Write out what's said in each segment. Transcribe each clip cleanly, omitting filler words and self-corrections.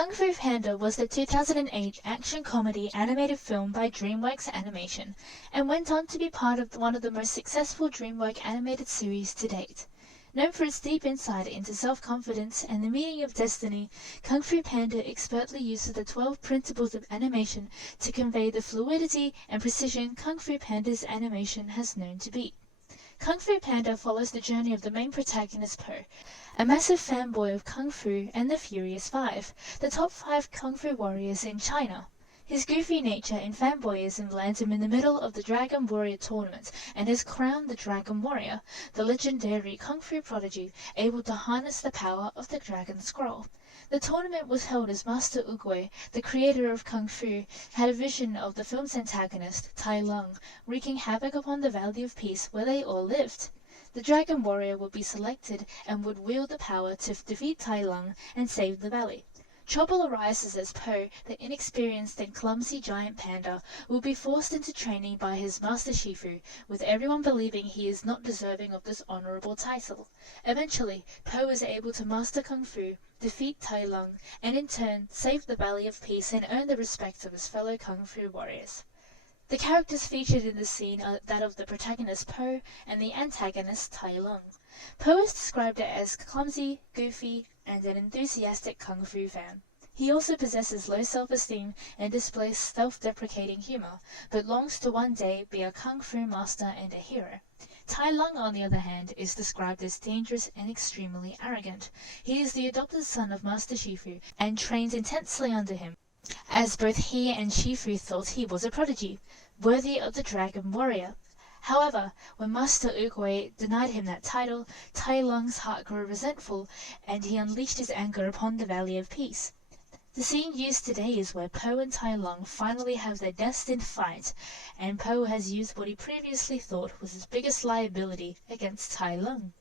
Kung Fu Panda was the 2008 action-comedy animated film by DreamWorks Animation and went on to be part of one of the most successful DreamWorks animated series to date. Known for its deep insight into self-confidence and the meaning of destiny, Kung Fu Panda expertly uses the 12 principles of animation to convey the fluidity and precision Kung Fu Panda's animation has known to be. Kung Fu Panda follows the journey of the main protagonist Po, a massive fanboy of Kung Fu and the Furious Five, the top 5 Kung Fu warriors in China. His goofy nature and fanboyism lands him in the middle of the Dragon Warrior tournament and is crowned the Dragon Warrior, the legendary Kung Fu prodigy able to harness the power of the Dragon Scroll. The tournament was held as Master Oogway, the creator of Kung Fu, had a vision of the film's antagonist, Tai Lung, wreaking havoc upon the Valley of Peace where they all lived. The Dragon Warrior would be selected and would wield the power to defeat Tai Lung and save the valley. Trouble arises as Po, the inexperienced and clumsy giant panda, will be forced into training by his master Shifu, with everyone believing he is not deserving of this honorable title. Eventually, Po is able to master Kung Fu, defeat Tai Lung, and in turn save the Valley of Peace and earn the respect of his fellow Kung Fu warriors. The characters featured in the scene are that of the protagonist Po and the antagonist Tai Lung. Po is described as clumsy, goofy, and an enthusiastic Kung Fu fan. He also possesses low self-esteem and displays self-deprecating humor, but longs to one day be a Kung Fu master and a hero. Tai Lung, on the other hand, is described as dangerous and extremely arrogant. He is the adopted son of Master Shifu and trains intensely under him, as both he and Shifu thought he was a prodigy, worthy of the Dragon Warrior. However, when Master Oogway denied him that title, Tai Lung's heart grew resentful, and he unleashed his anger upon the Valley of Peace. The scene used today is where Po and Tai Lung finally have their destined fight, and Po has used what he previously thought was his biggest liability against Tai Lung.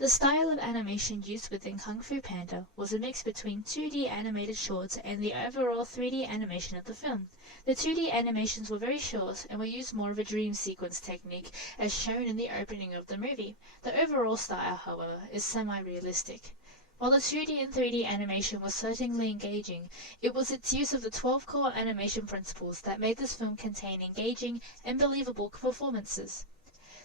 The style of animation used within Kung Fu Panda was a mix between 2D animated shorts and the overall 3D animation of the film. The 2D animations were very short and were used more of a dream sequence technique as shown in the opening of the movie. The overall style, however, is semi-realistic. While the 2D and 3D animation was certainly engaging, it was its use of the 12 core animation principles that made this film contain engaging and believable performances.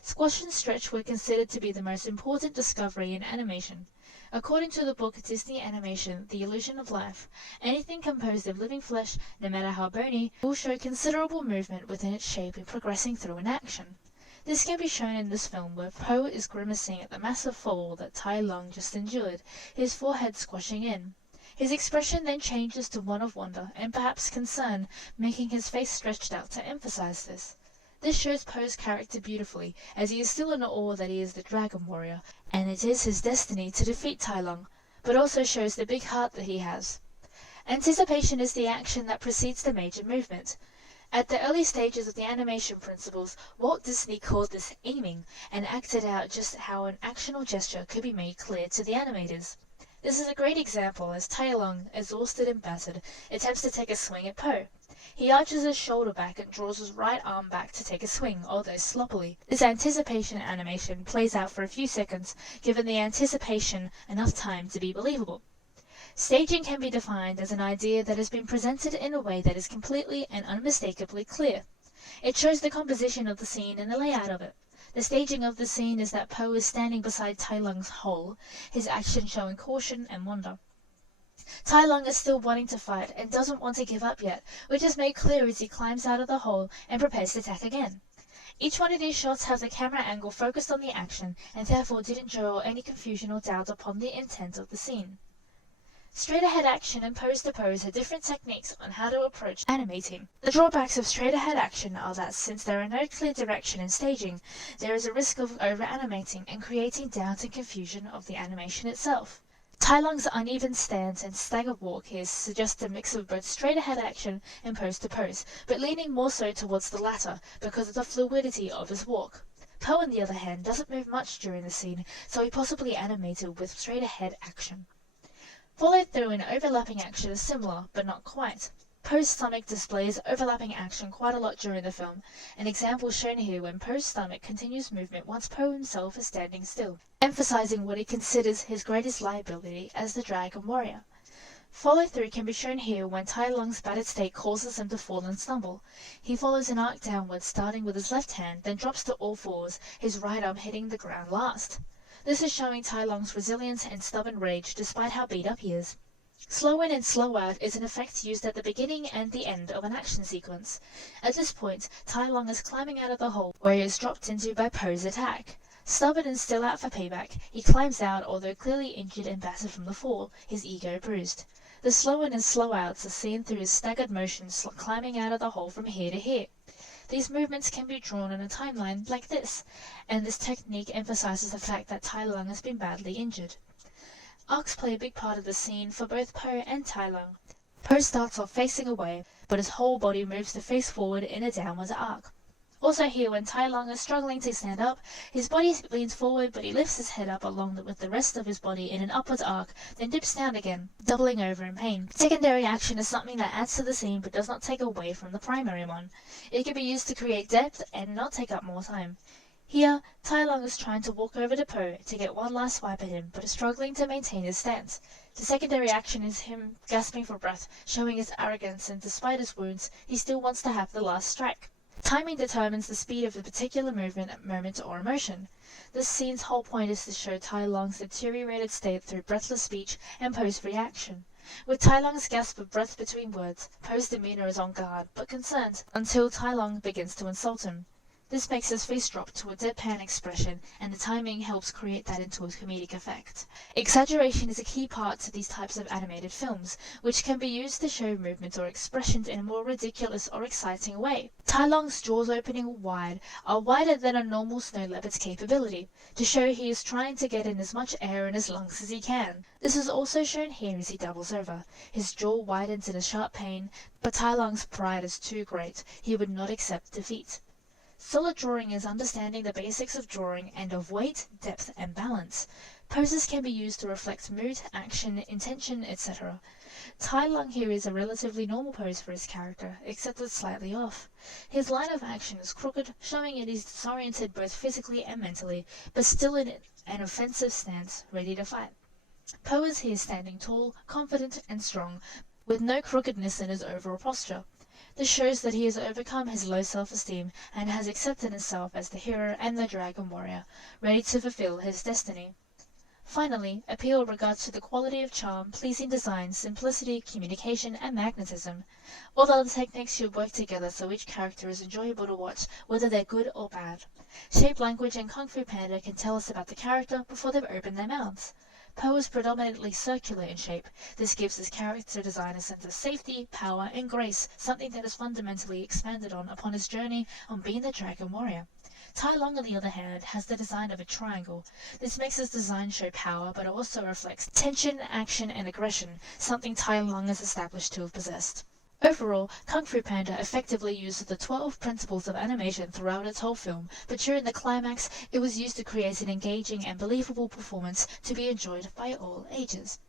Squash and stretch were considered to be the most important discovery in animation. According to the book Disney Animation, The Illusion of Life, anything composed of living flesh, no matter how bony, will show considerable movement within its shape in progressing through an action. This can be shown in this film where Po is grimacing at the massive fall that Tai Lung just endured, his forehead squashing in. His expression then changes to one of wonder and perhaps concern, making his face stretched out to emphasize this. This shows Po's character beautifully, as he is still in awe that he is the Dragon Warrior, and it is his destiny to defeat Tai Lung, but also shows the big heart that he has. Anticipation is the action that precedes the major movement. At the early stages of the animation principles, Walt Disney called this aiming, and acted out just how an action or gesture could be made clear to the animators. This is a great example as Tai Lung, exhausted and battered, attempts to take a swing at Po. He arches his shoulder back and draws his right arm back to take a swing, although sloppily. This anticipation animation plays out for a few seconds, giving the anticipation enough time to be believable. Staging can be defined as an idea that has been presented in a way that is completely and unmistakably clear. It shows the composition of the scene and the layout of it. The staging of the scene is that Po is standing beside Tai Lung's hole, his action showing caution and wonder. Tai Lung is still wanting to fight and doesn't want to give up yet, which is made clear as he climbs out of the hole and prepares to attack again. Each one of these shots has the camera angle focused on the action and therefore didn't draw any confusion or doubt upon the intent of the scene. Straight-ahead action and pose-to-pose are different techniques on how to approach animating. The drawbacks of straight-ahead action are that since there are no clear direction in staging, there is a risk of over-animating and creating doubt and confusion of the animation itself. Tai Lung's uneven stance and staggered walk here suggest a mix of both straight-ahead action and pose-to-pose, but leaning more so towards the latter because of the fluidity of his walk. Po, on the other hand, doesn't move much during the scene, so he possibly animated with straight-ahead action. Follow-through and overlapping action is similar, but not quite. Po's stomach displays overlapping action quite a lot during the film, an example shown here when Po's stomach continues movement once Po himself is standing still, emphasizing what he considers his greatest liability as the Dragon Warrior. Follow-through can be shown here when Tai Lung's battered state causes him to fall and stumble. He follows an arc downwards, starting with his left hand, then drops to all fours, his right arm hitting the ground last. This is showing Tai Lung's resilience and stubborn rage despite how beat up he is. Slow in and slow out is an effect used at the beginning and the end of an action sequence. At this point, Tai Lung is climbing out of the hole where he is dropped into by Poe's attack. Stubborn and still out for payback, he climbs out, although clearly injured and battered from the fall, his ego bruised. The slow in and slow outs are seen through his staggered motions climbing out of the hole from here to here. These movements can be drawn on a timeline like this, and this technique emphasizes the fact that Tai Lung has been badly injured. Arcs play a big part of the scene for both Poe and Tai Lung. Poe starts off facing away, but his whole body moves to face forward in a downwards arc. Also here, when Tai Lung is struggling to stand up, his body leans forward, but he lifts his head up along with the rest of his body in an upwards arc, then dips down again, doubling over in pain. Secondary action is something that adds to the scene but does not take away from the primary one. It can be used to create depth and not take up more time. Here, Tai Lung is trying to walk over to Poe to get one last swipe at him, but is struggling to maintain his stance. The secondary action is him gasping for breath, showing his arrogance, and despite his wounds, he still wants to have the last strike. Timing determines the speed of a particular movement, moment, or emotion. This scene's whole point is to show Tai Lung's deteriorated state through breathless speech and Poe's reaction. With Tai Lung's gasp of breath between words, Poe's demeanor is on guard, but concerned, until Tai Lung begins to insult him. This makes his face drop to a deadpan expression, and the timing helps create that into a comedic effect. Exaggeration is a key part to these types of animated films, which can be used to show movement or expressions in a more ridiculous or exciting way. Tai Lung's jaws opening wide are wider than a normal snow leopard's capability, to show he is trying to get in as much air in his lungs as he can. This is also shown here as he doubles over. His jaw widens in a sharp pain, but Tai Lung's pride is too great. He would not accept defeat. Solid drawing is understanding the basics of drawing and of weight, depth, and balance. Poses can be used to reflect mood, action, intention, etc. Tai Lung here is a relatively normal pose for his character, except it's slightly off. His line of action is crooked, showing it is disoriented both physically and mentally, but still in an offensive stance, ready to fight. Poe is here standing tall, confident, and strong, with no crookedness in his overall posture. This shows that he has overcome his low self-esteem and has accepted himself as the hero and the dragon warrior, ready to fulfill his destiny. Finally, appeal regards to the quality of charm, pleasing design, simplicity, communication, and magnetism. All the other techniques should work together so each character is enjoyable to watch, whether they're good or bad. Shape language and Kung Fu Panda can tell us about the character before they've opened their mouths. Poe is predominantly circular in shape. This gives his character design a sense of safety, power, and grace, something that is fundamentally expanded on upon his journey on being the Dragon Warrior. Tai Lung, on the other hand, has the design of a triangle. This makes his design show power, but also reflects tension, action, and aggression, something Tai Lung is established to have possessed. Overall, Kung Fu Panda effectively uses the 12 principles of animation throughout its whole film, but during the climax, it was used to create an engaging and believable performance to be enjoyed by all ages.